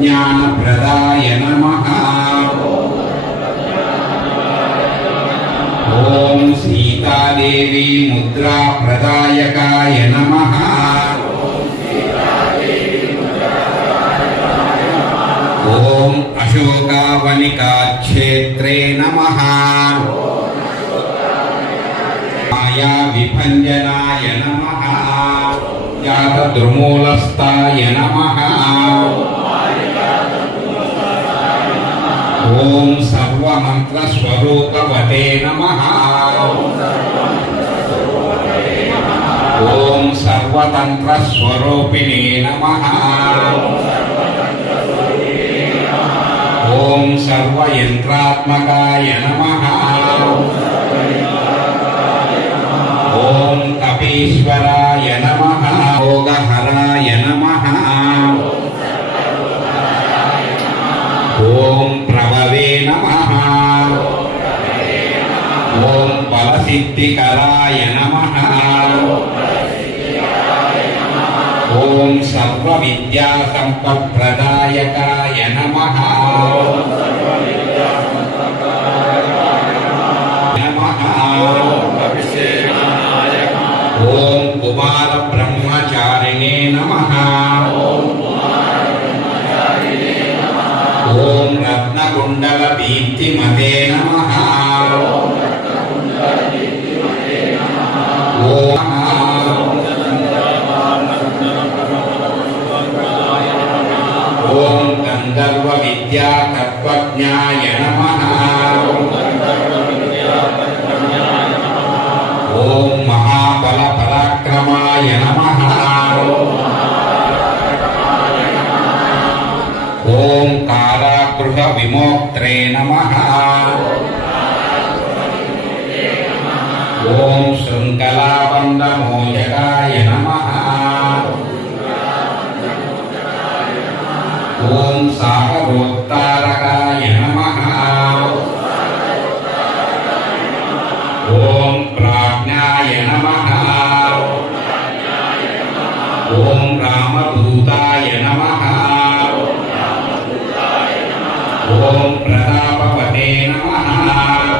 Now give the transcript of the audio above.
सर्वज्ञानप्रदाय नमः। ॐ सीतादेवी मुद्राप्रदायकाय नमः। ॐ अशोकावनिकाक्षेत्रे नमः। माया विभञ्जनाय नमः। जातद्रुमूलस्थाय नमः। ॐ सर्वमन्त्रस्वरूपवते नमः। ॐ सर्वतन्त्रस्वरूपिणे नमः। ॐ सर्वयन्त्रात्मकाय नमः। ॐ कपीश्वराय नमः। योगहराय नमः। ॐ प्रभवे नमः। ॐ बलसिद्धिकराय नमः। ॐ सर्वविद्यासम्पत्प्रदायकाय नमः। ॐ कुमारब्रह्मचारिणे नमः। ॐ रत्नकुण्डलदीप्तिमते नमः। ॐ गन्धर्वविद्यातत्त्वज्ञाय नमः। ॐ महाबलपराक्रमाय नमः। ॐ कारागृहविमोक्त्रे नमः। ॐ शृङ्खलाबन्धमोचकाय नमः। ॐ सागरोत्तारकाय